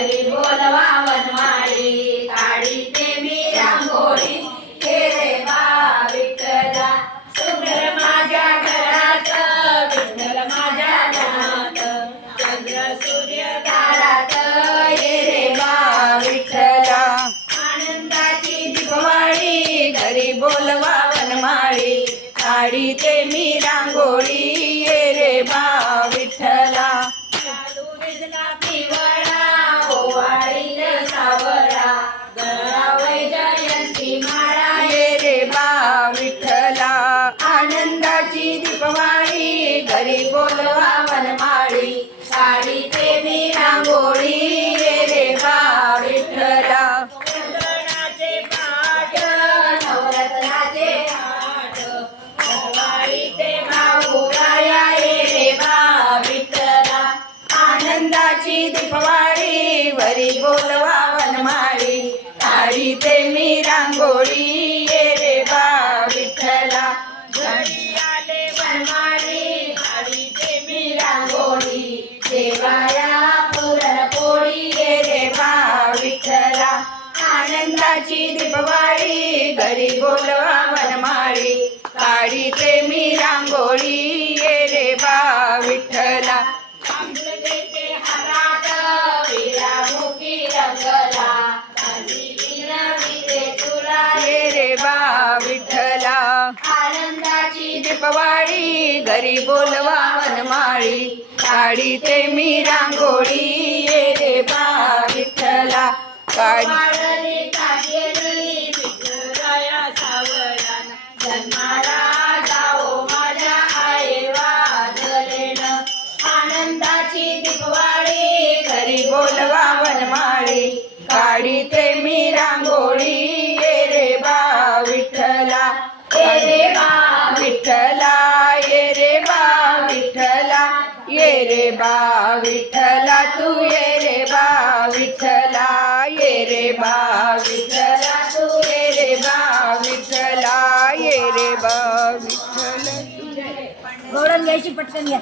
घरी बोलवा वनमाळी काढीते मी रांगोळी हे रे बा विठ्ठला सुंदर माझ्या घरात विठ्ठल माझ्या घरात चंद्र सूर्य तारात ये रे बा विठ्ठला आनंदाची दीपवाळी घरी बोलवा वनमाळी काढीते मी रांगोळी ये रे बा विठ्ठला आनंदाची दीपवाळी घरी बोलवा वनमाळी काढीते मी रांगोळी ये रे बा विठ्ठला चंदनाचे पाट नवरत्नाचे हाट वनमाळीचे भाऊराया ये रे बा विठ्ठला आनंदाची दीपवाळी घरी बोलवा वनमाळी काढीते मी रांगोळी ये रे बा विठ्ठला घरी आले वनमाळी काढीते मी रांगोळी देवाया पुरणपोळी ये रे बा विठ्ठला आनंदाची दीपवाळी घरी बोलवा वनमाळी काढीते मी रांगोळी ये रे बा विठ्ठला विठ्ठला आनंदाची दीपवाळी घरी बोलवा वनमाळी काढीते मी रांगोळी ये रे बा विठ्ठला जन्माला जाओ माझ्या आई वाजलेन आनंदाची दीपवाळी घरी बोलवा वनमाळी काढीते मी रांगोळी ये रे बा विठ्ठला ये रे बा विठ्ठला ये रे बा विठ्ठला ये रे बा विठ्ठला तू ये रे बा विठ्ठला ये रे बा विठ्ठला तू ये रे बा विठ्ठला ये रे बा विठ्ठला गौरव घ्यायची पटकन घ्या.